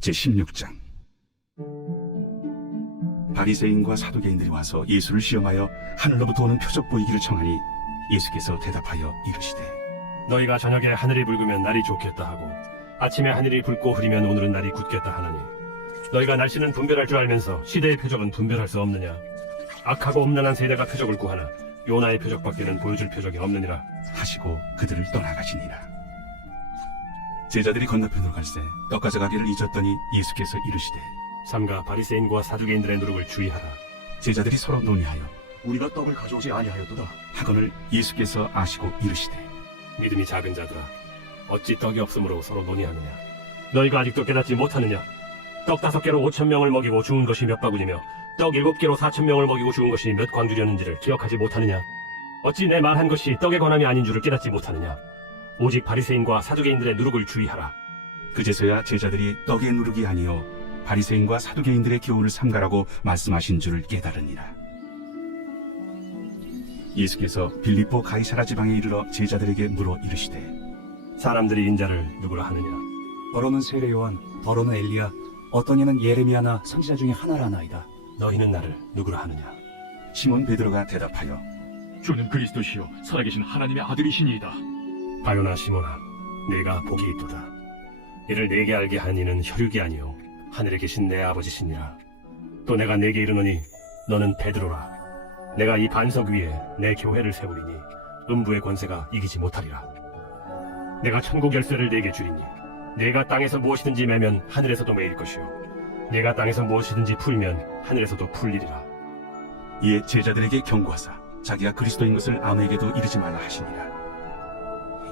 제16장. 바리새인과 사두개인들이 와서 예수를 시험하여 하늘로부터 오는 표적 보이기를 청하니 예수께서 대답하여 이르시되 너희가 저녁에 하늘이 붉으면 날이 좋겠다 하고 아침에 하늘이 붉고 흐리면 오늘은 날이 굳겠다 하나니 너희가 날씨는 분별할 줄 알면서 시대의 표적은 분별할 수 없느냐? 악하고 음란한 세대가 표적을 구하나 요나의 표적밖에는 보여줄 표적이 없느니라 하시고 그들을 떠나가시니라. 제자들이 건너편으로 갈새 떡 가져가기를 잊었더니 예수께서 이르시되 삼가 바리새인과 사두개인들의 누룩을 주의하라. 제자들이 서로 논의하여 우리가 떡을 가져오지 아니하였도다. 하거늘 예수께서 아시고 이르시되 믿음이 작은 자들아 어찌 떡이 없으므로 서로 논의하느냐? 너희가 아직도 깨닫지 못하느냐? 떡 5개로 5,000명을 먹이고 죽은 것이 몇 바구니며 떡 7개로 4,000명을 먹이고 죽은 것이 몇 광주렸는지를 기억하지 못하느냐? 어찌 내 말한 것이 떡에 관함이 아닌 줄을 깨닫지 못하느냐? 오직 바리새인과 사두개인들의 누룩을 주의하라. 그제서야 제자들이 떡의 누룩이 아니요 바리새인과 사두개인들의 교훈을 삼가라고 말씀하신 줄을 깨달으니라. 예수께서 빌립보 가이사라 지방에 이르러 제자들에게 물어 이르시되 사람들이 인자를 누구라 하느냐? 더러는 세례 요한, 더러는 엘리야, 어떤 이는 예레미야나 선지자 중에 하나라나이다. 너희는 나를 누구라 하느냐? 시몬 베드로가 대답하여 주는 그리스도시요 살아계신 하나님의 아들이시니이다. 바요나 시몬아, 내가 복이 있도다. 이를 내게 알게 한 이는 혈육이 아니요 하늘에 계신 내 아버지시니라. 또 내가 내게 이르노니 너는 베드로라. 내가 이 반석 위에 내 교회를 세우리니 음부의 권세가 이기지 못하리라. 내가 천국 열쇠를 내게 주리니 내가 땅에서 무엇이든지 매면 하늘에서도 매일 것이요 내가 땅에서 무엇이든지 풀면 하늘에서도 풀리리라. 이에 제자들에게 경고하사 자기가 그리스도인 것을 아무에게도 이르지 말라 하시니라.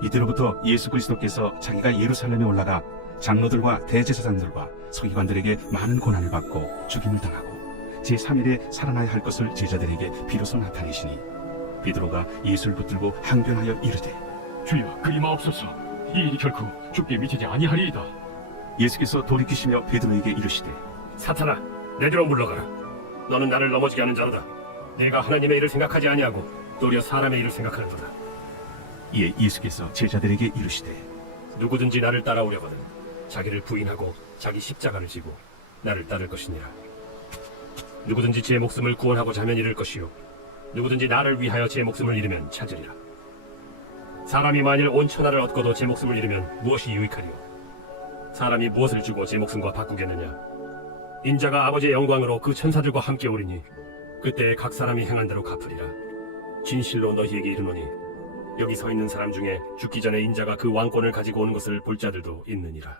이때로부터 예수 그리스도께서 자기가 예루살렘에 올라가 장로들과 대제사장들과 서기관들에게 많은 고난을 받고 죽임을 당하고 제3일에 살아나야 할 것을 제자들에게 비로소 나타내시니 베드로가 예수를 붙들고 항변하여 이르되 주여 그리마옵소서. 이 일이 결코 죽게 미치지 아니하리이다. 예수께서 돌이키시며 베드로에게 이르시되 사탄아, 내 뒤로 물러가라. 너는 나를 넘어지게 하는 자로다. 내가 하나님의 일을 생각하지 아니하고 도리어 사람의 일을 생각하는도다. 이에 예수께서 제자들에게 이르시되 누구든지 나를 따라오려거든 자기를 부인하고 자기 십자가를 지고 나를 따를 것이니라. 누구든지 제 목숨을 구원하고자 하면 잃을 것이요 누구든지 나를 위하여 제 목숨을 잃으면 찾으리라. 사람이 만일 온 천하를 얻고도 제 목숨을 잃으면 무엇이 유익하리요? 사람이 무엇을 주고 제 목숨과 바꾸겠느냐? 인자가 아버지의 영광으로 그 천사들과 함께 오리니 그때 각 사람이 행한 대로 갚으리라. 진실로 너희에게 이르노니 여기 서 있는 사람 중에 죽기 전에 인자가 그 왕권을 가지고 오는 것을 볼 자들도 있느니라.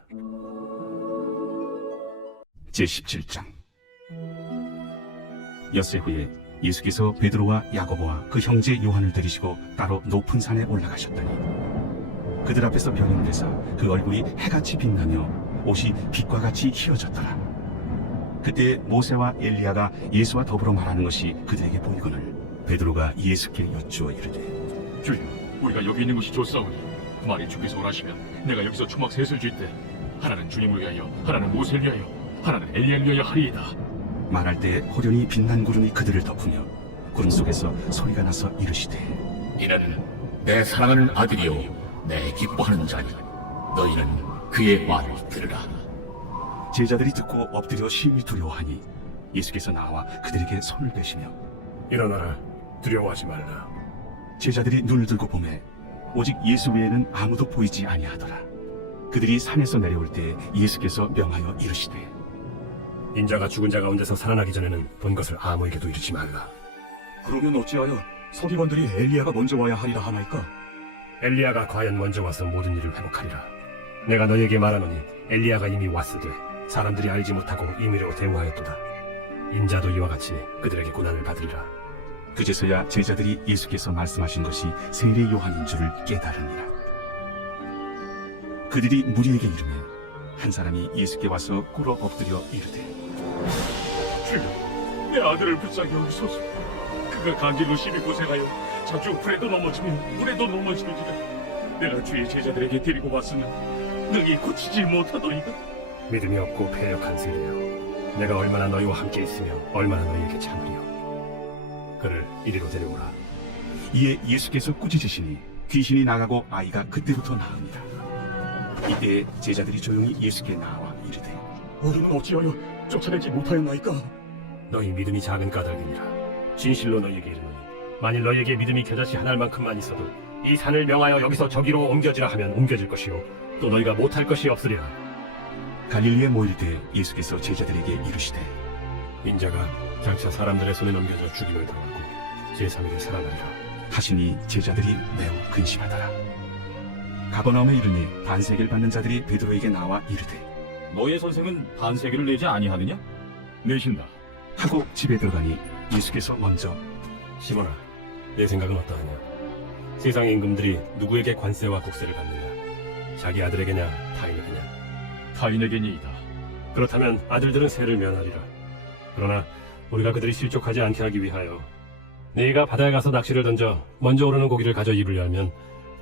제17장. 엿새 후에 예수께서 베드로와 야고보와 그 형제 요한을 데리시고 따로 높은 산에 올라가셨더니 그들 앞에서 변형되사 그 얼굴이 해같이 빛나며 옷이 빛과 같이 휘어졌더라. 그때 모세와 엘리야가 예수와 더불어 말하는 것이 그들에게 보이거늘 베드로가 예수께 여쭈어 이르되 주여 우리가 여기 있는 것이 좋사오니 만일 주께서 원하시면 내가 여기서 초막 셋을 쥘 때 하나는 주님을 위하여 하나는 모세를 위하여 하나는 엘리야를 위하여 하리이다. 말할 때 호련히 빛난 구름이 그들을 덮으며 구름 속에서 소리가 나서 이르시되 이는 내 사랑하는 아들이요 내 기뻐하는 자니 너희는 그의 말을 들으라. 제자들이 듣고 엎드려 심히 두려워하니 예수께서 나와 그들에게 손을 대시며 일어나라, 두려워하지 말라. 제자들이 눈을 들고 보매 오직 예수 외에는 아무도 보이지 아니하더라. 그들이 산에서 내려올 때 예수께서 명하여 이르시되 인자가 죽은 자 가운데서 살아나기 전에는 본 것을 아무에게도 이르지 말라. 그러면 어찌하여 서기관들이 엘리야가 먼저 와야 하리라 하나이까? 엘리야가 과연 먼저 와서 모든 일을 회복하리라. 내가 너희에게 말하노니 엘리야가 이미 왔으되 사람들이 알지 못하고 임의로 대우하였도다. 인자도 이와 같이 그들에게 고난을 받으리라. 그제서야 제자들이 예수께서 말씀하신 것이 세례 요한인 줄을 깨달으니라. 그들이 무리에게 이르매 한 사람이 예수께 와서 꿇어 엎드려 이르되 주여 내 아들을 불쌍히 여기소서. 그가 간질로 심히 고생하여 자주 불에도 넘어지며 물에도 넘어지리라. 내가 주의 제자들에게 데리고 왔으나 능히 고치지 못하더이다. 믿음이 없고 패역한 세대여, 내가 얼마나 너희와 함께 있으며 얼마나 너희에게 참으리요. 그를 이리로 데려오라. 이에 예수께서 꾸짖으시니 귀신이 나가고 아이가 그때부터 나으니라. 이때 제자들이 조용히 예수께 나와 이르되 우리는 어찌하여 쫓아내지 못하였나이까? 너희 믿음이 작은 까닭이니라. 진실로 너희에게 이르노니 만일 너희에게 믿음이 겨자씨 한 알만큼만 있어도 이 산을 명하여 여기서 저기로 옮겨지라 하면 옮겨질 것이요 또 너희가 못할 것이 없으리라. 갈릴리에 모일 때 예수께서 제자들에게 이르시되 인자가 장차 사람들의 손에 넘겨져 죽임을 당하고 제3일에 살아나리라. 하시니 제자들이 매우 근심하더라. 가버나움에 이르니 반세계를 받는 자들이 베드로에게 나와 이르되 너의 선생은 반세기를 내지 아니하느냐? 내신다. 하고 집에 들어가니 예수께서 먼저 시몬아, 내 생각은 어떠하냐? 세상의 임금들이 누구에게 관세와 국세를 받느냐? 자기 아들에게냐 타인에게냐? 타인에게니이다. 그렇다면 아들들은 세를 면하리라. 그러나 우리가 그들이 실족하지 않게 하기 위하여 네가 바다에 가서 낚시를 던져 먼저 오르는 고기를 가져 입을 열면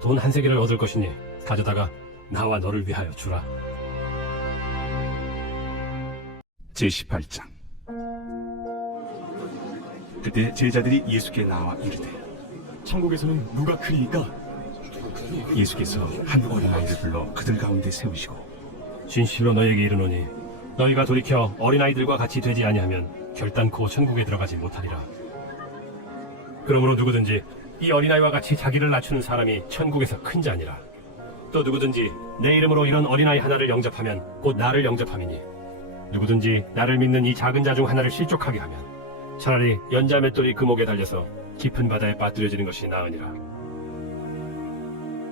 돈 한 세계를 얻을 것이니 가져다가 나와 너를 위하여 주라. 제18장. 그때 제자들이 예수께 나와 이르되 천국에서는 누가 크리이까? 예수께서 한 어린아이를 불러 그들 가운데 세우시고 진실로 너희에게 이르노니 너희가 돌이켜 어린아이들과 같이 되지 아니하면 결단코 천국에 들어가지 못하리라. 그러므로 누구든지 이 어린아이와 같이 자기를 낮추는 사람이 천국에서 큰 자니라. 또 누구든지 내 이름으로 이런 어린아이 하나를 영접하면 곧 나를 영접함이니 누구든지 나를 믿는 이 작은 자 중 하나를 실족하게 하면 차라리 연자 맷돌이 그 목에 달려서 깊은 바다에 빠뜨려지는 것이 나으니라.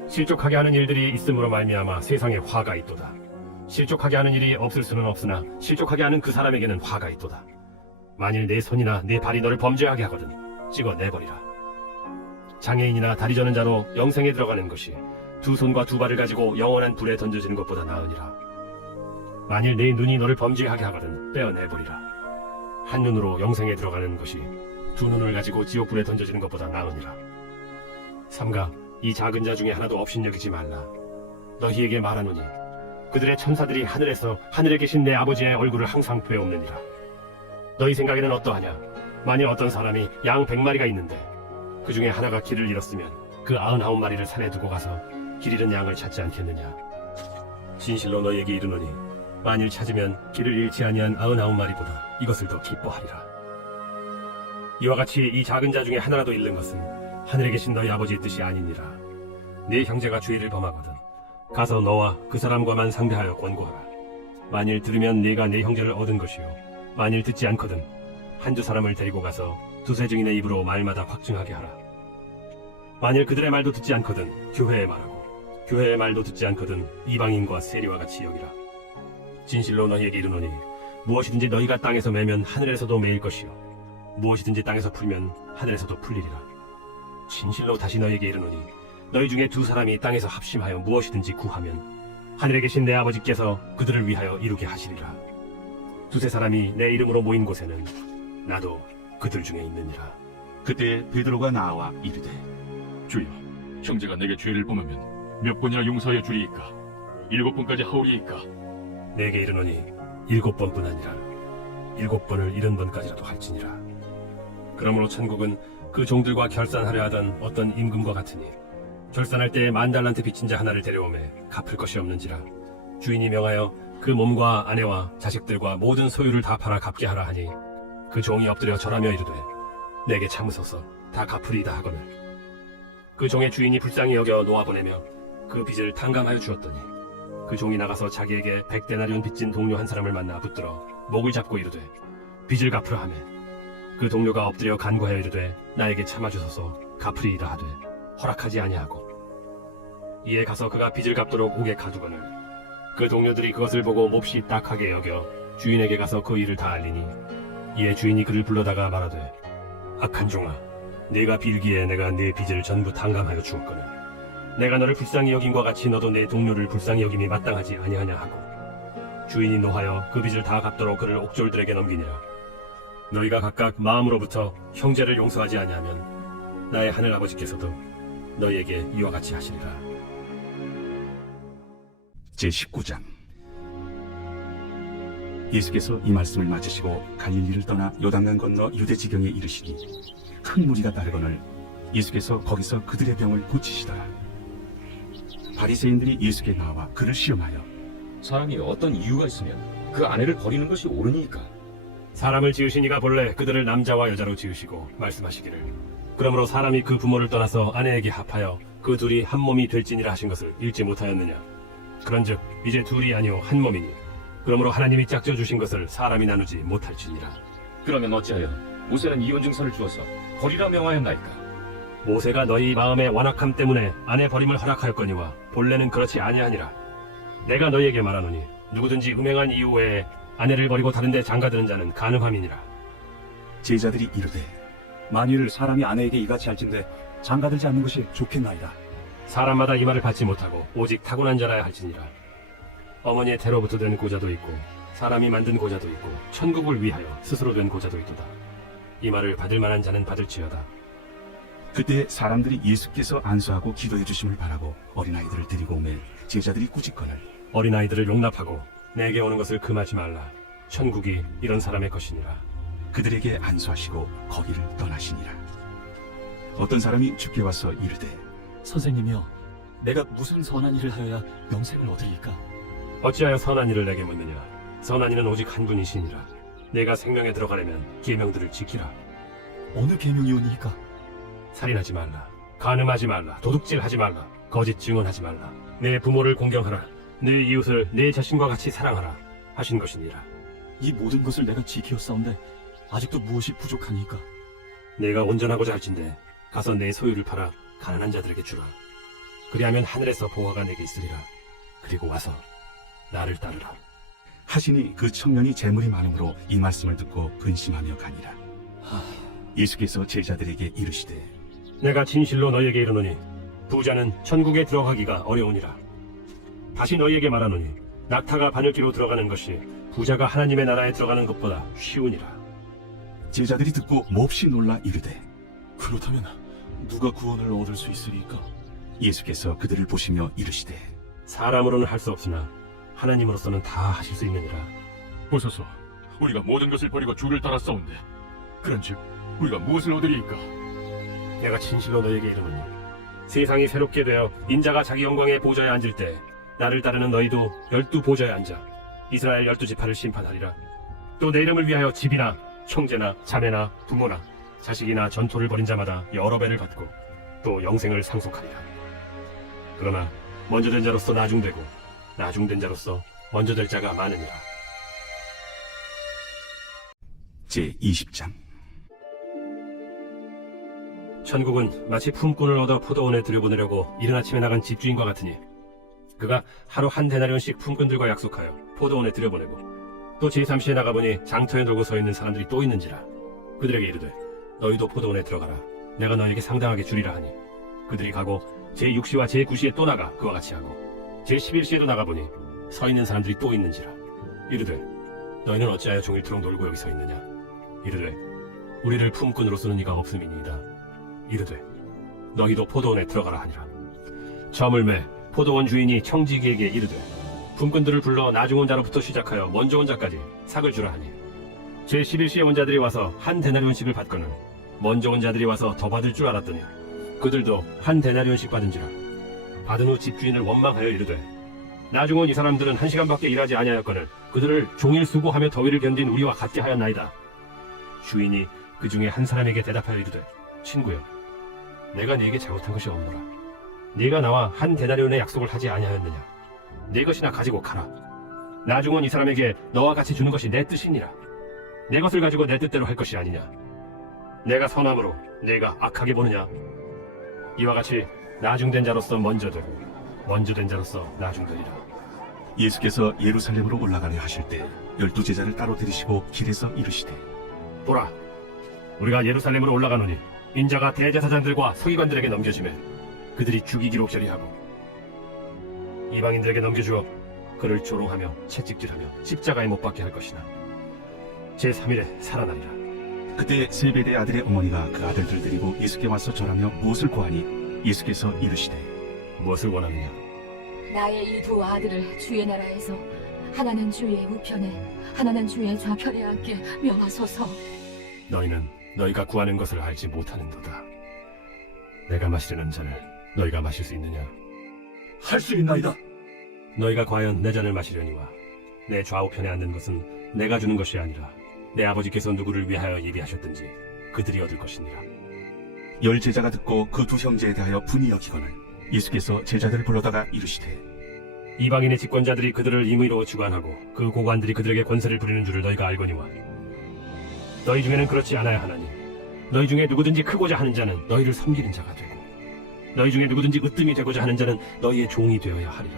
실족하게 하는 일들이 있음으로 말미암아 세상에 화가 있도다. 실족하게 하는 일이 없을 수는 없으나 실족하게 하는 그 사람에게는 화가 있도다. 만일 내 손이나 내 발이 너를 범죄하게 하거든 찍어 내버리라. 장애인이나 다리 저는 자로 영생에 들어가는 것이 두 손과 두 발을 가지고 영원한 불에 던져지는 것보다 나으니라. 만일 내 눈이 너를 범죄하게 하거든 떼어내버리라. 한 눈으로 영생에 들어가는 것이 두 눈을 가지고 지옥불에 던져지는 것보다 나으니라. 삼가 이 작은 자 중에 하나도 업신여기지 말라. 너희에게 말하노니 그들의 천사들이 하늘에서 하늘에 계신 내 아버지의 얼굴을 항상 뵈옵느니라. 너희 생각에는 어떠하냐? 만일 어떤 사람이 양 100마리가 있는데 그 중에 하나가 길을 잃었으면 그 99마리를 산에 두고 가서 길 잃은 양을 찾지 않겠느냐? 진실로 너희에게 이르노니 만일 찾으면 길을 잃지 아니한 99마리보다 이것을 더 기뻐하리라. 이와 같이 이 작은 자 중에 하나라도 잃는 것은 하늘에 계신 너희 아버지의 뜻이 아니니라. 네 형제가 죄를 범하거든 가서 너와 그 사람과만 상대하여 권고하라. 만일 들으면 네가 네 형제를 얻은 것이요 만일 듣지 않거든 한두 사람을 데리고 가서 두세 증인의 입으로 말마다 확증하게 하라. 만일 그들의 말도 듣지 않거든 교회에 말하고 교회의 말도 듣지 않거든 이방인과 세리와 같이 여기라. 진실로 너희에게 이르노니 무엇이든지 너희가 땅에서 매면 하늘에서도 매일 것이요 무엇이든지 땅에서 풀면 하늘에서도 풀리리라. 진실로 다시 너희에게 이르노니 너희 중에 두 사람이 땅에서 합심하여 무엇이든지 구하면 하늘에 계신 내 아버지께서 그들을 위하여 이루게 하시리라. 두세 사람이 내 이름으로 모인 곳에는 나도 그들 중에 있느니라. 그때 베드로가 나와 이르되 주여, 형제가 내게 죄를 범하면 몇 번이나 용서하여 주리이까? 7번까지 하오리이까? 내게 이르노니 7번뿐 아니라 7번을 70번까지라도 할지니라. 그러므로 천국은 그 종들과 결산하려 하던 어떤 임금과 같으니 결산할 때에 10,000달란트 빚진 자 하나를 데려오매 갚을 것이 없는지라. 주인이 명하여 그 몸과 아내와 자식들과 모든 소유를 다 팔아 갚게 하라 하니 그 종이 엎드려 절하며 이르되 내게 참으소서 다 갚으리이다 하거늘 그 종의 주인이 불쌍히 여겨 놓아보내며 그 빚을 탕감하여 주었더니 그 종이 나가서 자기에게 100데나리온 빚진 동료 한 사람을 만나 붙들어 목을 잡고 이르되 빚을 갚으라 하매 그 동료가 엎드려 간구하여 이르되 나에게 참아주소서 갚으리이다 하되 허락하지 아니하고 이에 가서 그가 빚을 갚도록 옥에 가두거늘 그 동료들이 그것을 보고 몹시 딱하게 여겨 주인에게 가서 그 일을 다 알리니 이에 주인이 그를 불러다가 말하되 악한 종아 네가 빌기에 내가 네 빚을 전부 탕감하여 주었거늘 내가 너를 불쌍히 여김과 같이 너도 내 동료를 불쌍히 여김이 마땅하지 아니하냐 하고 주인이 노하여 그 빚을 다 갚도록 그를 옥졸들에게 넘기니라. 너희가 각각 마음으로부터 형제를 용서하지 아니하면 나의 하늘 아버지께서도 너희에게 이와 같이 하시리라. 제19장. 예수께서 이 말씀을 마치시고 갈릴리를 떠나 요단강 건너 유대 지경에 이르시니 큰 무리가 따르거늘 예수께서 거기서 그들의 병을 고치시더라. 바리새인들이 예수께 나와 그를 시험하여 사람이 어떤 이유가 있으면 그 아내를 버리는 것이 옳으니까. 사람을 지으신 이가 본래 그들을 남자와 여자로 지으시고 말씀하시기를 그러므로 사람이 그 부모를 떠나서 아내에게 합하여 그 둘이 한 몸이 될지니라 하신 것을 읽지 못하였느냐. 그런즉 이제 둘이 아니요 한 몸이니 그러므로 하나님이 짝져 주신 것을 사람이 나누지 못할지니라. 그러면 어찌하여 모세는 이혼 증서를 주어서 버리라 명하였나이까? 모세가 너희 마음의 완악함 때문에 아내 버림을 허락하였거니와 본래는 그렇지 아니하니라. 내가 너희에게 말하노니 누구든지 음행한 이후에 아내를 버리고 다른 데 장가드는 자는 간음함이니라. 제자들이 이르되 만일 사람이 아내에게 이같이 할진대 장가들지 않는 것이 좋겠나이다. 사람마다 이 말을 받지 못하고 오직 타고난 자라야 할지니라. 어머니의 태로부터 된 고자도 있고 사람이 만든 고자도 있고 천국을 위하여 스스로 된 고자도 있도다. 이 말을 받을 만한 자는 받을지어다. 그때 사람들이 예수께서 안수하고 기도해 주심을 바라고 어린아이들을 데리고 오매 제자들이 꾸짖거늘 어린아이들을 용납하고 내게 오는 것을 금하지 말라. 천국이 이런 사람의 것이니라. 그들에게 안수하시고 거기를 떠나시니라. 어떤 사람이 주께 와서 이르되 선생님이여, 내가 무슨 선한 일을 하여야 영생을 얻으리까? 어찌하여 선한 일을 내게 묻느냐. 선한 이는 오직 한 분이시니라. 내가 생명에 들어가려면 계명들을 지키라. 어느 계명이오니이까? 살인하지 말라. 간음하지 말라. 도둑질하지 말라. 거짓 증언하지 말라. 내 부모를 공경하라. 내 이웃을 내 자신과 같이 사랑하라. 하신 것이니라. 이 모든 것을 내가 지키었사온데 아직도 무엇이 부족하니까? 내가 온전하고자 할진대 가서 내 소유를 팔아 가난한 자들에게 주라. 그리하면 하늘에서 보화가 내게 있으리라. 그리고 와서 나를 따르라. 하시니 그 청년이 재물이 많으므로 이 말씀을 듣고 근심하며 가니라. 예수께서 제자들에게 이르시되 내가 진실로 너희에게 이르노니 부자는 천국에 들어가기가 어려우니라. 다시 너희에게 말하노니 낙타가 바늘기로 들어가는 것이 부자가 하나님의 나라에 들어가는 것보다 쉬우니라. 제자들이 듣고 몹시 놀라 이르되 그렇다면 누가 구원을 얻을 수 있으리까? 예수께서 그들을 보시며 이르시되 사람으로는 할 수 없으나 하나님으로서는 다 하실 수 있느니라. 보소서, 우리가 모든 것을 버리고 주를 따랐사온데 그런즉 우리가 무엇을 얻으리이까? 내가 진실로 너희에게 이르노니 세상이 새롭게 되어 인자가 자기 영광의 보좌에 앉을 때 나를 따르는 너희도 12 보좌에 앉아 이스라엘 12지파를 심판하리라. 또 내 이름을 위하여 집이나 형제나 자매나 부모나 자식이나 전토를 벌인 자마다 여러 배를 받고 또 영생을 상속하리라. 그러나 먼저 된 자로서 나중되고 나중된 자로서 먼저 될 자가 많으니라. 제20장 천국은 마치 품꾼을 얻어 포도원에 들여보내려고 이른 아침에 나간 집주인과 같으니 그가 하루 한 데나리온씩 품꾼들과 약속하여 포도원에 들여보내고 또 제3시에 나가보니 장터에 놀고 서 있는 사람들이 또 있는지라. 그들에게 이르되 너희도 포도원에 들어가라. 내가 너희에게 상당하게 주리라 하니 그들이 가고 제6시와 제9시에 또 나가 그와 같이 하고 제11시에도 나가보니 서 있는 사람들이 또 있는지라. 이르되 너희는 어찌하여 종일토록 놀고 여기 서 있느냐. 이르되 우리를 품꾼으로 쓰는 이가 없음이니이다. 이르되 너희도 포도원에 들어가라 하니라. 저물매 포도원 주인이 청지기에게 이르되 품꾼들을 불러 나중 온 자로부터 시작하여 먼저 온 자까지 삭을 주라 하니 제11시에 온 자들이 와서 한 데나리온씩을 받거늘 먼저 온 자들이 와서 더 받을 줄 알았더니 그들도 한 데나리온씩 받은지라. 받은 후 집주인을 원망하여 이르되 나중 온 이 사람들은 1시간밖에 일하지 아니하였거늘 그들을 종일 수고하며 더위를 견딘 우리와 같게 하였나이다. 주인이 그 중에 한 사람에게 대답하여 이르되 친구여, 내가 네게 잘못한 것이 없노라. 네가 나와 한 데나리온의 약속을 하지 아니하였느냐. 네 것이나 가지고 가라. 나중 온 이 사람에게 너와 같이 주는 것이 내 뜻이니라. 내 것을 가지고 내 뜻대로 할 것이 아니냐. 내가 선함으로 네가 악하게 보느냐. 이와 같이 나중된 자로서 먼저 되고 먼저 된 자로서 나중되리라. 예수께서 예루살렘으로 올라가려 하실 때 12 제자를 따로 데리시고 길에서 이르시되 보라, 우리가 예루살렘으로 올라가노니 인자가 대제사장들과 서기관들에게 넘겨지매 그들이 죽이기로 결의하고 이방인들에게 넘겨주어 그를 조롱하며 채찍질하며 십자가에 못 박게 할 것이나 제3일에 살아나리라. 그때 세베대 아들의 어머니가 그 아들들 데리고 예수께 와서 절하며 무엇을 구하니 예수께서 이르시되 무엇을 원하느냐. 나의 이 두 아들을 주의 나라에서 하나는 주의 우편에 하나는 주의 좌편에 앉게 명하소서. 너희는 너희가 구하는 것을 알지 못하는도다. 내가 마시려는 잔을 너희가 마실 수 있느냐. 할 수 있나이다. 너희가 과연 내 잔을 마시려니와 내 좌우편에 앉는 것은 내가 주는 것이 아니라 내 아버지께서 누구를 위하여 예비하셨든지 그들이 얻을 것이니라. 열 제자가 듣고 그 두 형제에 대하여 분이 여기거늘 예수께서 제자들을 불러다가 이르시되 이방인의 집권자들이 그들을 임의로 주관하고 그 고관들이 그들에게 권세를 부리는 줄을 너희가 알거니와 너희 중에는 그렇지 않아야 하나니 너희 중에 누구든지 크고자 하는 자는 너희를 섬기는 자가 되고 너희 중에 누구든지 으뜸이 되고자 하는 자는 너희의 종이 되어야 하리라.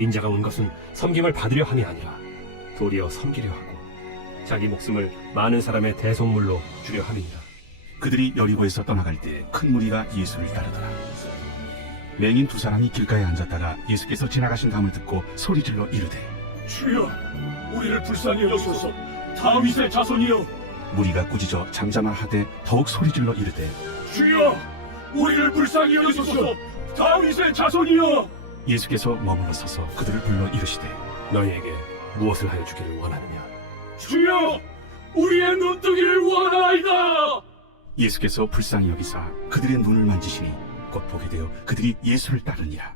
인자가 온 것은 섬김을 받으려 함이 아니라 도리어 섬기려 하고 자기 목숨을 많은 사람의 대속물로 주려 함이니라. 그들이 여리고에서 떠나갈 때 큰 무리가 예수를 따르더라. 맹인 두 사람이 길가에 앉았다가 예수께서 지나가신 감을 듣고 소리질러 이르되 주여, 우리를 불쌍히 여기소서. 다윗의 자손이여, 무리가 꾸짖어 잠잠하 하되 더욱 소리질러 이르되 주여, 우리를 불쌍히 여기소서. 다윗의 자손이여. 예수께서 머물러 서서 그들을 불러 이르시되 너희에게 무엇을 하여 주기를 원하느냐? 주여, 우리의 눈뜨기를 원하나이다. 예수께서 불쌍히 여기사 그들의 눈을 만지시니 곧 보게 되어 그들이 예수를 따르니라.